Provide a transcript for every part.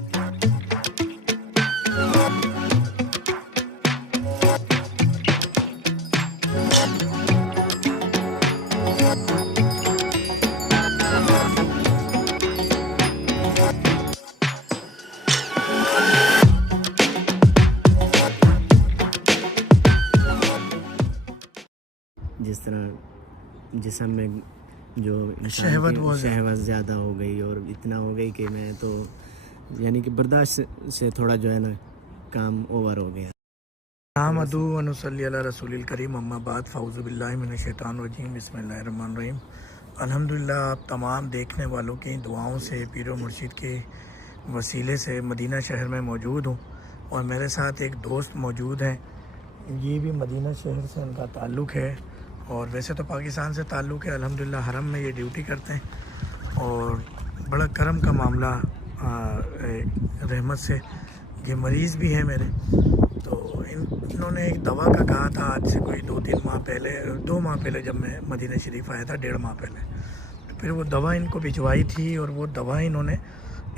जिस तरह जिस्म में जो शहवत शहवत ज़्यादा हो गई और इतना हो गई कि मैं तो यानी कि बर्दाश्त से थोड़ा जो है ना काम ओवर हो गया। नामदू व नुसल्ली अला रसूलिल करीम अम्मा बाद फ़ाउज़ु बिल्लाहि मिनश शैतानिर रजीम बिस्मिल्लाहिर रहमानिर रहीम। अल्हम्दुलिल्लाह, आप तमाम देखने वालों की दुआओं से पीर व मुर्शिद के वसीले से मदीना शहर में मौजूद हूँ और मेरे साथ एक दोस्त मौजूद हैं। ये भी मदीना शहर से इनका ताल्लुक़ है और वैसे तो पाकिस्तान से ताल्लुक़ है। अल्हम्दुलिल्लाह हरम में ये ड्यूटी करते हैं और बड़ा करम का मामला रहमत से। ये मरीज़ भी हैं मेरे, तो इन्होंने एक दवा का कहा था आज से कोई 2 माह पहले जब मैं मदीना शरीफ आया था, 1.5 माह पहले। तो फिर वो दवा इनको भिजवाई थी और वो दवा इन्होंने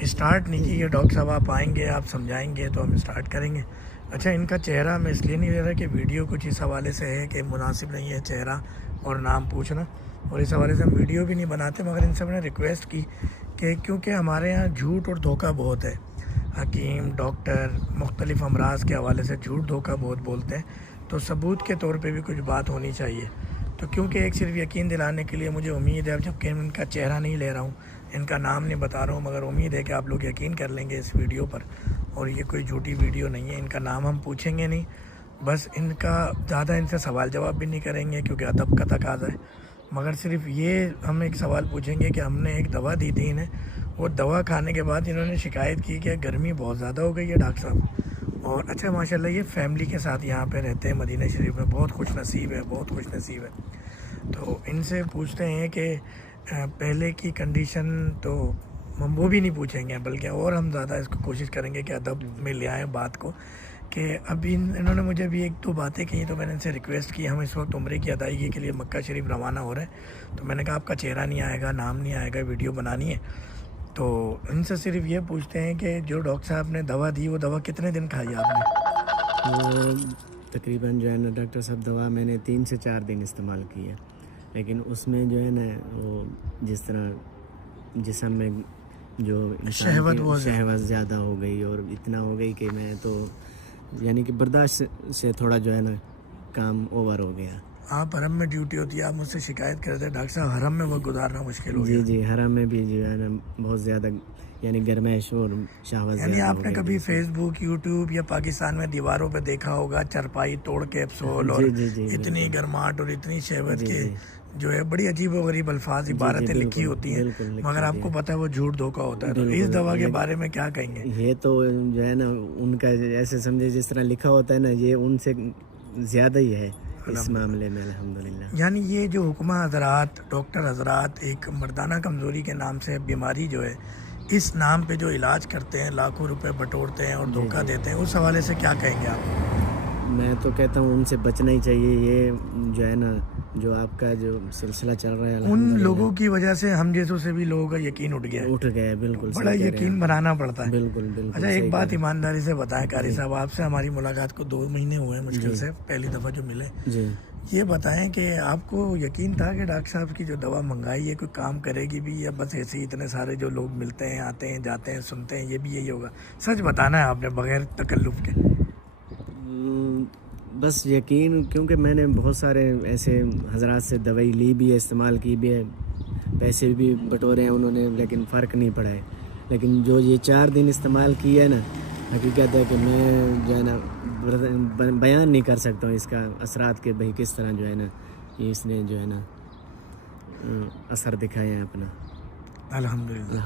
स्टार्ट नहीं की। डॉक्टर साहब आप आएंगे, आप समझाएंगे तो हम स्टार्ट करेंगे। अच्छा, इनका चेहरा मैं इसलिए नहीं ले रहा कि वीडियो कुछ इस हवाले से है कि मुनासिब नहीं है चेहरा और नाम पूछना, और इस हवाले से हम वीडियो भी नहीं बनाते, मगर इनसे मैंने रिक्वेस्ट की कि क्योंकि हमारे यहाँ झूठ और धोखा बहुत है। हकीम डॉक्टर मुख्तलिफ़ अमराज के हवाले से झूठ धोखा बहुत बोलते हैं, तो सबूत के तौर पे भी कुछ बात होनी चाहिए। तो क्योंकि एक सिर्फ यकीन दिलाने के लिए मुझे उम्मीद है, अब जबकि इनका चेहरा नहीं ले रहा हूँ, इनका नाम नहीं बता रहा हूँ, मगर उम्मीद है कि आप लोग यकीन कर लेंगे इस वीडियो पर। और ये कोई झूठी वीडियो नहीं है, इनका नाम हम पूछेंगे नहीं, बस इनका ज़्यादा इनसे सवाल जवाब भी नहीं करेंगे क्योंकि अदब का तकाज़ा है। मगर सिर्फ ये हम एक सवाल पूछेंगे कि हमने एक दवा दी थी इन्हें, वो दवा खाने के बाद इन्होंने शिकायत की कि गर्मी बहुत ज़्यादा हो गई है डॉक्टर साहब। और अच्छा माशाल्लाह ये फैमिली के साथ यहाँ पे रहते हैं मदीना शरीफ में, बहुत खुश नसीब है, बहुत खुश नसीब है। तो इनसे पूछते हैं कि पहले की कंडीशन तो हम वो भी नहीं पूछेंगे, बल्कि और हम ज़्यादा इसको कोशिश करेंगे कि अदब में ले आएँ बात को। कि अभी इन्होंने मुझे भी 1-2 बातें कही, तो मैंने इनसे रिक्वेस्ट की, हम इस वक्त उम्रे की अदायगी के लिए मक्का शरीफ रवाना हो रहे हैं। तो मैंने कहा आपका चेहरा नहीं आएगा, नाम नहीं आएगा, वीडियो बनानी है। तो इनसे सिर्फ ये पूछते हैं कि जो डॉक्टर साहब ने दवा दी, वो दवा कितने दिन खाई आपने? वो तकरीबन जो है ना डॉक्टर साहब दवा मैंने 3 से 4 दिन इस्तेमाल की है, लेकिन उसमें जो है ना वो जिस तरह जिस्म में जो शहवत ज़्यादा हो गई और इतना हो गई कि मैं तो यानी कि बर्दाश्त से थोड़ा जो है ना काम ओवर हो गया। आप हरम में ड्यूटी होती है, आप मुझसे शिकायत करते हैं डॉक्टर साहब हरम में वक्त गुजारना मुश्किल हो गया। जी हरम में भी जो है ना बहुत ज़्यादा यानी गर्माइश और शहवत। यानी आपने कभी फेसबुक यूट्यूब या पाकिस्तान में दीवारों पे देखा होगा चरपाई तोड़ के एप्सोल और इतनी गर्माहट और इतनी शहवत के जो है बड़ी अजीब व गरीब अल्फाज इबारतें लिखी होती हैं, मगर आपको पता है वो झूठ धोखा होता है। तो इस दवा के बारे में क्या कहेंगे? ये तो जो है ना उनका ऐसे समझे जिस तरह लिखा होता है ना, ये उनसे ज़्यादा ही है इस मामले में अल्हम्दुलिल्लाह। यानी ये जो हुक्मा हजरात, डॉक्टर हजरात एक मर्दाना कमज़ोरी के नाम से बीमारी जो है, इस नाम पे जो इलाज करते हैं, लाखों रुपए बटोरते हैं और धोखा देते हैं, उस हवाले से क्या कहेंगे आप? मैं तो कहता हूँ उनसे बचना ही चाहिए। ये जो है ना जो आपका जो सिलसिला चल रहा है, उन लोगों की वजह से हम जैसों से भी लोगों का यकीन उठ गया। बिल्कुल बड़ा यकीन बनाना पड़ता है। बिल्कुल। अच्छा, एक बात ईमानदारी से बताएं कारी साहब, आपसे हमारी मुलाकात को 2 महीने हुए हैं मुश्किल से, पहली दफ़ा जो मिले जी। ये बताएं कि आपको यकीन था कि डॉक्टर साहब की जो दवा मंगाई है कोई काम करेगी भी, या बस ऐसे ही इतने सारे जो लोग मिलते हैं, आते हैं, जाते हैं, सुनते हैं, ये भी यही होगा? सच बताना है आपने बगैर तकल्लुफ़ के। बस यकीन, क्योंकि मैंने बहुत सारे ऐसे हजरात से दवाई ली भी है, इस्तेमाल की भी है, पैसे भी बटोरे हैं उन्होंने, लेकिन फ़र्क नहीं पड़ा है। लेकिन जो ये 4 दिन इस्तेमाल किया है ना, हकीकत है कि मैं जो है ना बयान नहीं कर सकता हूँ इसका असरात के भाई किस तरह जो है ना इसने जो है ना असर दिखाए हैं अपना। अल्हम्दुलिल्लाह।